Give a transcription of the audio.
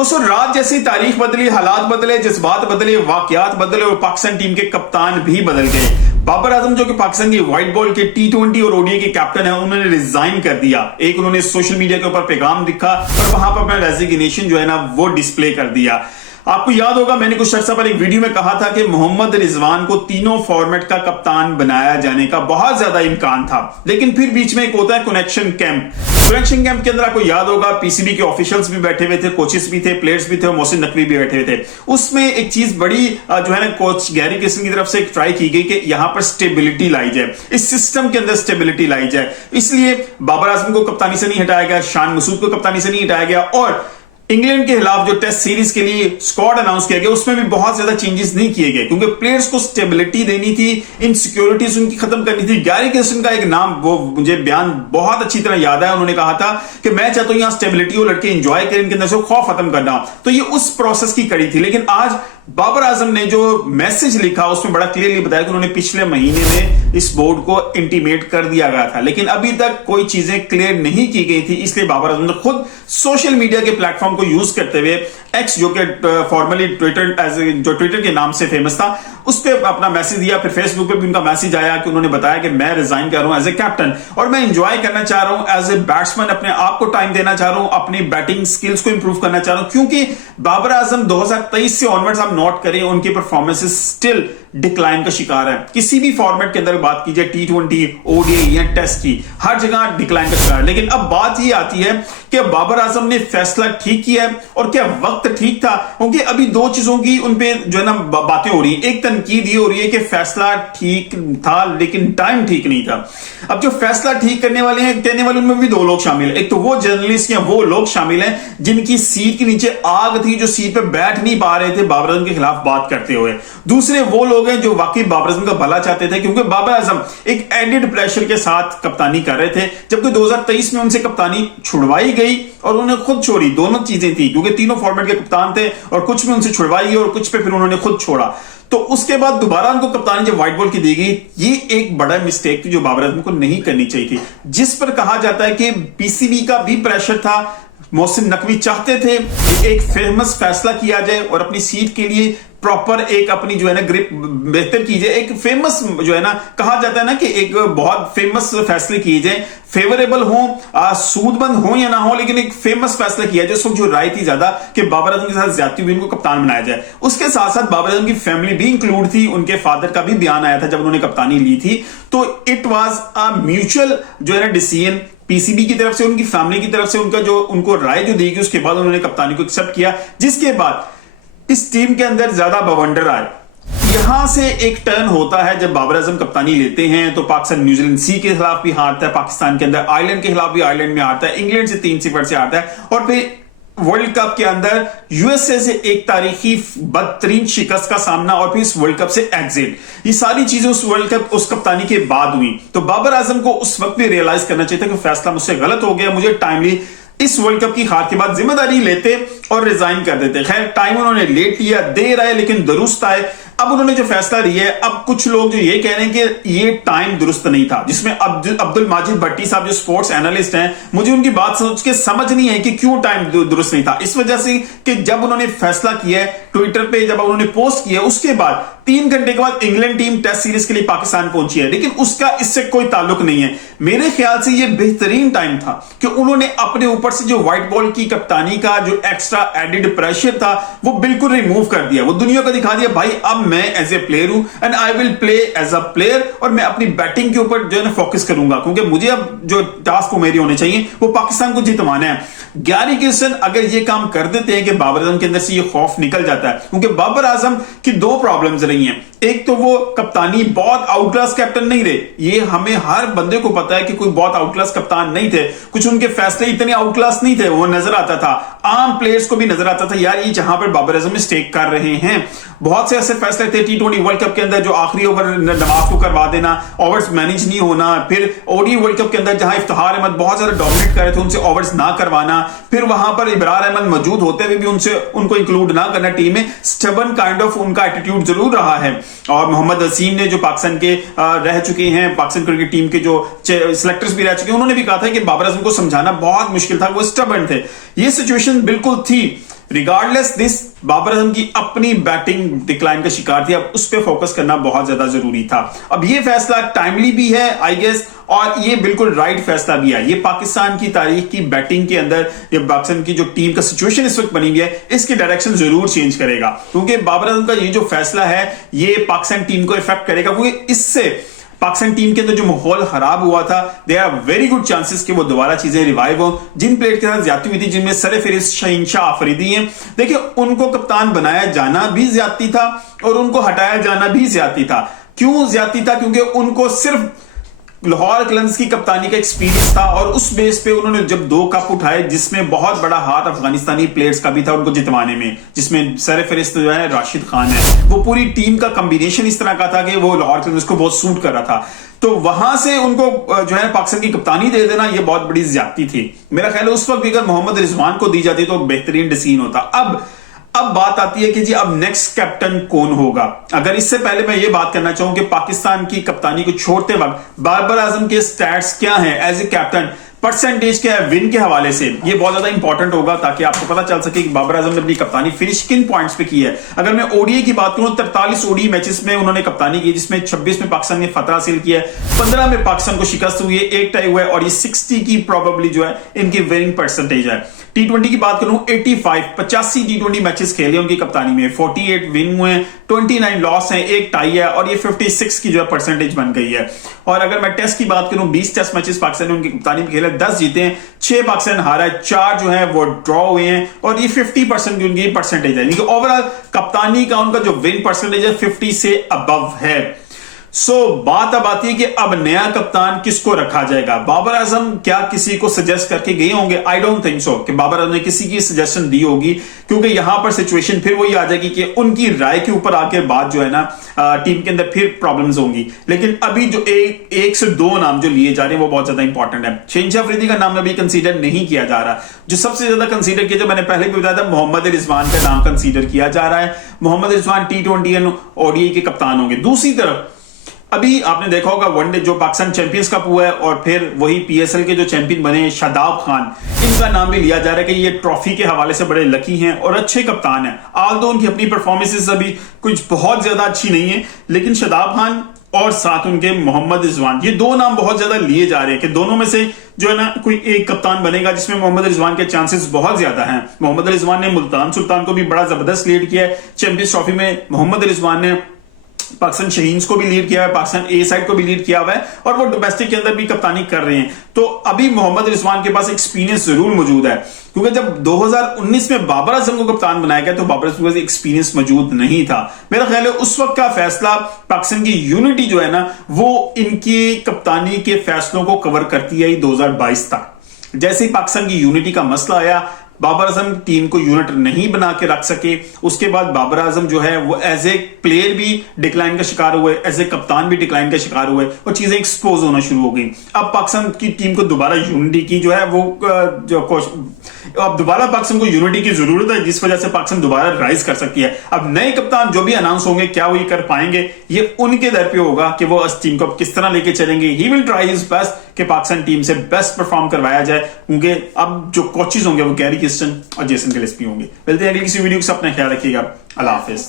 दोस्तों रात जैसी तारीख बदली, हालात बदले, जज्बात बदले, वाकयात बदले और पाकिस्तान टीम के कप्तान भी बदल गए। बाबर आजम जो कि पाकिस्तान की व्हाइट बॉल के T20 और ओडीआई के कैप्टन है, उन्होंने रिजाइन कर दिया। एक उन्होंने सोशल मीडिया के ऊपर पैगाम लिखा और वहां पर अपना रेजिग्नेशन जो है ना वो डिस्प्ले कर दिया। आपको याद होगा मैंने कुछ अर्सा पहले एक वीडियो में कहा था कि मोहम्मद रिजवान को तीनों फॉर्मेट का कप्तान बनाया जाने का बहुत ज्यादा इम्कान था, लेकिन फिर बीच में एक होता है कनेक्शन कैंप। कनेक्शन कैंप के अंदर आपको याद होगा पीसीबी के ऑफिशियल्स भी बैठे हुए थे, कोचेस भी थे, प्लेयर्स भी थे और मोहसिन नकवी भी बैठे हुए थे। उसमें एक चीज बड़ी जो है ना कोच गैरी किशन की तरफ से एक ट्राई की गई कि यहां पर स्टेबिलिटी लाई जाए, इस सिस्टम के अंदर स्टेबिलिटी लाई जाए। इसलिए बाबर आजम को कप्तानी से नहीं हटाया गया, शान मसूद को कप्तानी से नहीं हटाया गया और इंग्लैंड के खिलाफ जो टेस्ट सीरीज के लिए स्क्वाड अनाउंस किया गया उसमें भी बहुत ज्यादा चेंजेस नहीं किए गए, क्योंकि प्लेयर्स को स्टेबिलिटी देनी थी, इनसिक्योरिटीज उनकी खत्म करनी थी। गैरी किशन का एक नाम, वो मुझे बयान बहुत अच्छी तरह याद है, उन्होंने कहा था कि मैं चाहता हूं यहां स्टेबिलिटी हो, लड़के एंजॉय करें, इनके अंदर से खौफ खत्म करना। तो ये उस प्रोसेस की कड़ी थी। लेकिन आज बाबर आजम ने जो मैसेज लिखा उसमें बड़ा क्लियरली बताया कि उन्होंने पिछले महीने में इस बोर्ड को इंटीमेट कर दिया गया था, लेकिन अभी तक कोई चीजें क्लियर नहीं की गई थी। इसलिए बाबर आजम ने खुद सोशल मीडिया के प्लेटफॉर्म को यूज करते हुए एक्स, जो कि फॉर्मली ट्विटर जो ट्विटर के नाम से फेमस था, उस पर अपना मैसेज दिया। फिर फेसबुक पे भी उनका मैसेज आया कि उन्होंने बताया कि मैं रिजाइन कर रहा हूं एज ए कैप्टन और मैं एंजॉय करना चाह रहा हूं एज ए बैट्समैन, अपने आप को टाइम देना चाह रहा हूं, अपनी बैटिंग स्किल्स को इंप्रूव करना चाह रहा हूं, क्योंकि बाबर आजम 2023 से ऑनवर्ड्स आप नोट करें उनकी परफॉर्मेंसेस स्टिल डिक्लाइन का शिकार है। किसी भी फॉर्मेट के अंदर बात कीजिए, T20, ओडीआई या टेस्ट की, हर जगह डिक्लाइन का शिकार है। लेकिन अब बात यह आती है कि बाबर आजम ने फैसला ठीक किया है और क्या वक्त ठीक था, क्योंकि अभी दो चीजों की उन पे जो है ना बातें हो रही है। एक तनकीद ये हो रही है कि फैसला ठीक था लेकिन टाइम ठीक नहीं था। अब जो फैसला ठीक करने वाले हैं, कहने वाले उनमें भी दो लोग शामिल हैं। एक तो वो जर्नलिस्ट या वो लोग शामिल हैं जिनकी सीट के नीचे आग थी, जो सीट पे बैठ नहीं पा रहे थे बाबर आजम के खिलाफ बात करते हुए। दूसरे वो लोग हैं जो वाकई बाबर आजम का भला चाहते थे, क्योंकि बाबर आजम एक एडेड प्रेशर के साथ कप्तानी कर रहे थे, जबकि 2023 में उनसे कप्तानी छुड़वाई गई और उन्होंने खुद छोड़ी। दोनों चीजें थी, क्योंकि तीनों फॉर्मेट के कप्तान थे और कुछ में उनसे छुड़वाई और कुछ पे फिर उन्होंने खुद छोड़ा। तो उसके बाद दोबारा उनको कप्तानी जब व्हाइट बॉल की दी गई, ये एक बड़ा मिस्टेक थी जो बाबर आजम को नहीं करनी चाहिए थी, जिस पर कहा जाता है कि पीसीबी का भी प्रेशर था। मोहसिन नकवी चाहते थे कि एक फेमस फैसला किया जाए और अपनी सीट के लिए प्रॉपर एक अपनी जो है ना ग्रिप बेहतर की जाए, एक फेमस जो है ना कहा जाता है ना कि एक बहुत फेमस फैसले किए जाए, फेवरेबल हो, सूदबंद हो या ना हो, लेकिन एक फेमस फैसला किया जाए। उस वक्त जो राय थी ज्यादा कि बाबर आजम के साथ ज्यादती हुई, इनको कप्तान बनाया जाए। उसके साथ साथ बाबर आजम की फैमिली भी इंक्लूड थी, उनके फादर का भी बयान आया था जब उन्होंने कप्तानी ली थी। तो इट वाज अ म्यूचुअल जो है ना डिसीजन पीसीबी की तरफ से, उनकी फैमिली की तरफ से, उनका जो उनको राय जो दी गई उसके बाद उन्होंने कप्तानी को एक्सेप्ट किया, जिसके बाद इस टीम के अंदर ज्यादा बवंडर आए। यहां से एक टर्न होता है जब बाबर आजम कप्तानी लेते हैं तो पाकिस्तान न्यूजीलैंड सी के खिलाफ भी हारता है, पाकिस्तान के अंदर आयरलैंड के खिलाफ भी आयरलैंड में हारता है, इंग्लैंड से 3-0 से हारता है और फिर वर्ल्ड कप के अंदर यूएसए से एक तारीखी बदतरीन शिकस्त का सामना और फिर इस वर्ल्ड कप से एग्जिट। ये सारी चीजें उस वर्ल्ड कप, उस कप्तानी के बाद हुई। तो बाबर आजम को उस वक्त भी रियलाइज करना चाहिए था कि फैसला मुझसे गलत हो गया, मुझे टाइमली इस वर्ल्ड कप की हार के बाद जिम्मेदारी लेते और रिजाइन कर देते। खैर टाइम उन्होंने लेट लिया, देर आए लेकिन दुरुस्त आए। अब उन्होंने जो फैसला लिया है, अब कुछ लोग जो ये कह रहे हैं कि ये टाइम दुरुस्त नहीं था, जिसमें अब्दुल माजिद भट्टी साहब जो स्पोर्ट्स एनालिस्ट हैं, मुझे उनकी बात सोच के समझ नहीं है कि क्यों टाइम दुरुस्त नहीं था। इस वजह से कि जब उन्होंने फैसला किया है ट्विटर पे, जब उन्होंने पोस्ट किया उसके बाद 3 घंटे के बाद इंग्लैंड टीम टेस्ट सीरीज के लिए पाकिस्तान पहुंची है, लेकिन उसका इससे कोई ताल्लुक नहीं है। मेरे ख्याल से यह बेहतरीन टाइम था कि उन्होंने अपने ऊपर से जो व्हाइट बॉल की कप्तानी का जो एक्स्ट्रा एडेड प्रेशर था वो बिल्कुल रिमूव कर दिया। वो दुनिया को दिखा दिया भाई अब मैं एज ए प्लेयर हूं and I will play as a player, और मैं अपनी बैटिंग के ऊपर जो है ना फोकस करूंगा, क्योंकि मुझे अब जो टास्क मेरे होने चाहिए वो पाकिस्तान को जितवाना है। गैरी किशन अगर ये काम कर देते हैं कि बाबर आजम के अंदर से ये खौफ निकल जाता है, क्योंकि बाबर आजम की 2 प्रॉब्लम्स रही हैं। एक तो वो कप्तानी बहुत आउटक्लास कैप्टन नहीं रहे, ये हमें हर बंदे को पता है कि कोई बहुत आउटक्लास कप्तान नहीं थे, कुछ उनके फैसले इतने आउटक्लास नहीं थे, वो नजर आता था, आम प्लेयर्स को भी नजर आता था यार ये जहां पर बाबर आजम मिस्टेक कर रहे हैं। बहुत से ऐसे फैसले थे T20 वर्ल्ड कप के अंदर जो आखिरी ओवर नवाज को करवा देना, ओवर्स मैनेज नहीं होना, फिर ओडी वर्ल्ड कप के अंदर जहां इफ्तिखार अहमद बहुत ज्यादा डोमिनेट कर रहे थे उनसे ओवर्स ना करवाना, फिर वहां पर इब्रार अहमद मौजूद होते हुए भी उनको इंक्लूड ना करना टीम में। स्टबर्न काइंड ऑफ उनका एटीट्यूड जरूर रहा है। और मोहम्मद वसीम ने जो पाकिस्तान के रह चुके हैं, पाकिस्तान क्रिकेट टीम के जो सिलेक्टर्स भी रह चुके हैं, उन्होंने भी कहा था कि बाबर आजम को समझाना बहुत मुश्किल था, वो स्टबर्न थे। ये सिचुएशन बिल्कुल थी। रिगार्डलेस दिस बाबर आजम की अपनी बैटिंग डिक्लाइन का शिकार थी, अब उस पर फोकस करना बहुत ज्यादा जरूरी था। अब ये फैसला टाइमली भी है आई गेस, और ये बिल्कुल राइट फैसला भी है। ये पाकिस्तान की तारीख की बैटिंग के अंदर ये पाकिस्तान की जो टीम का सिचुएशन इस वक्त बनी हुई है, इसकी डायरेक्शन जरूर चेंज करेगा, क्योंकि बाबर आजम का ये जो फैसला है ये पाकिस्तान टीम को इफेक्ट करेगा, क्योंकि इससे पाकिस्तान टीम के अंदर जो माहौल खराब हुआ था, there are very good chances कि वो दोबारा चीजें रिवाइव हो। जिन प्लेयर के साथ ज्यादती हुई थी, जिनमें सरफहरिस्त शहीनशाह आफरीदी हैं, देखिए उनको कप्तान बनाया जाना भी ज्यादती था और उनको हटाया जाना भी ज्यादती था। क्यों ज्यादती था? क्योंकि उनको सिर्फ लाहौर कलंदर्स की कप्तानी का एक्सपीरियंस था और उस बेस पे उन्होंने जब 2 कप उठाए, जिसमें बहुत बड़ा हाथ अफगानिस्तानी प्लेयर्स का भी था उनको जितवाने में, जिसमें सरफहरिस्त जो है राशिद खान है, वो पूरी टीम का कॉम्बिनेशन इस तरह का था कि वो लाहौर कलंदर्स को बहुत सूट कर रहा था। तो वहां से उनको जो है पाकिस्तान की कप्तानी दे देना, ये बहुत बड़ी ज्यादती थी। मेरा ख्याल है उस वक्त भी अगर मोहम्मद रिजवान को दी जाती तो बेहतरीन डिसीजन होता। अब बात आती है कि जी अब नेक्स्ट कैप्टन कौन होगा। अगर इससे पहले मैं ये बात करना चाहूं कि पाकिस्तान की कप्तानी को छोड़ते वक्त बाबर आजम के स्टैट्स क्या हैं एज ए कैप्टन, परसेंटेज क्या है विन के हवाले से, ये बहुत ज्यादा इंपॉर्टेंट होगा ताकि आपको पता चल सके कि बाबर आजम ने अपनी कप्तानी फिनिश किन पॉइंट्स पे की है। अगर मैं ओडीआई की बात करूं, 43 ओडीआई मैचेस में उन्होंने कप्तानी की, जिसमें 26 में पाकिस्तान ने फतह हासिल किया है, 15 में पाकिस्तान को शिकस्त हुई है, 1 टाई हुआ है और ये 60 की प्रोबेबली जो है इनकी विनिंग परसेंटेज है। टी20 की बात करूं, 85 टी20 मैचेस खेले उनकी कप्तानी में, 48 विन हुए हैं, 29 लॉस हैं, 1 टाई है और ये 56 की जो है परसेंटेज बन गई है। और अगर मैं टेस्ट की बात करूं, 20 टेस्ट मैचेस पाकिस्तान ने उनकी कप्तानी में खेले, 10 जीते हैं, 6 पाकिस्तान हारा है, 4 जो है वो ड्रॉ हुए हैं और ये 50% की उनकी परसेंटेज है। यानी कि ओवरऑल कप्तानी का उनका जो विन परसेंटेज है 50 से अबव है। बात अब आती है कि अब नया कप्तान किसको रखा जाएगा। बाबर आजम क्या किसी को सजेस्ट करके गए होंगे? आई डोंट थिंक सो कि बाबर आजम ने किसी की सजेशन दी होगी, क्योंकि यहां पर सिचुएशन फिर वही आ जाएगी कि उनकी राय के ऊपर आके बाद जो है ना टीम के अंदर फिर प्रॉब्लम्स होंगी। लेकिन अभी जो एक से 2 नाम जो लिए जा रहे हैं वो बहुत ज्यादा इंपॉर्टेंट है। शहीनशाह अफरीदी का नाम अभी कंसीडर नहीं किया जा रहा। जो सबसे ज्यादा कंसीडर किया, जो मैंने पहले भी बताया था, मोहम्मद रिजवान का नाम कंसीडर किया जा रहा है। मोहम्मद रिजवान टी20 ओडीआई के कप्तान होंगे। दूसरी तरफ अभी आपने देखा होगा वनडे जो पाकिस्तान चैंपियंस कप हुआ है और फिर वही पीएसएल के जो चैंपियन बने शादाब खान, इनका नाम भी लिया जा रहा है कि ये ट्रॉफी के हवाले से बड़े लकी हैं और अच्छे कप्तान हैं। आल्दो उनकी अपनी परफॉर्मेंसेस अभी कुछ बहुत ज्यादा अच्छी नहीं है, लेकिन शादाब खान और साथ उनके मोहम्मद रिजवान, ये 2 नाम बहुत ज्यादा लिए जा रहे हैं कि दोनों में से जो है ना कोई एक कप्तान बनेगा, जिसमें मोहम्मद रिजवान के चांसेस बहुत ज्यादा हैं। मोहम्मद रिजवान ने मुल्तान सुल्तान को भी बड़ा जबरदस्त लीड किया है चैंपियंस ट्रॉफी में। मोहम्मद रिजवान ने पाकिस्तान शहीन्स को भी लीड किया है, पाकिस्तान ए साइड को भी लीड किया हुआ है और वो डोमेस्टिक के अंदर भी कप्तानी कर रहे हैं। तो अभी मोहम्मद रिजवान के पास एक्सपीरियंस जरूर मौजूद है, क्योंकि जब 2019 में बाबर आजम को कप्तान बनाया गया तो बाबर आजम के पास एक्सपीरियंस मौजूद नहीं था। मेरा ख्याल है उस वक्त का फैसला, पाकिस्तान की यूनिटी जो है ना वो इनकी कप्तानी के फैसलों को कवर करती है 2022 तक। जैसे ही पाकिस्तान की यूनिटी का मसला आया, बाबर आजम टीम को यूनिट नहीं बना के रख सके, उसके बाद बाबर आजम जो है वो एज ए प्लेयर भी डिक्लाइन का शिकार हुए, एज ए कप्तान भी डिक्लाइन का शिकार हुए और चीजें एक्सपोज होना शुरू हो गई। अब पाकिस्तान की टीम को दोबारा यूनिटी की जो है वो अब दोबारा पाकिस्तान को यूनिटी की जरूरत है, जिस वजह से पाकिस्तान दोबारा राइज कर सकती है। अब नए कप्तान जो भी अनाउंस होंगे, क्या वो ये कर पाएंगे, ये उनके दर पे होगा कि वो इस टीम को किस तरह लेके चलेंगे। He will try his best कि पाकिस्तान टीम से बेस्ट परफॉर्म करवाया जाए, क्योंकि अब जो कोचेज होंगे वो गैरी किस्टन और जेसन गिलेस्पी होंगे। मिलते हैं अगली किसी वीडियो के साथ, अपना ख्याल रखिएगा। अल्लाह हाफिज।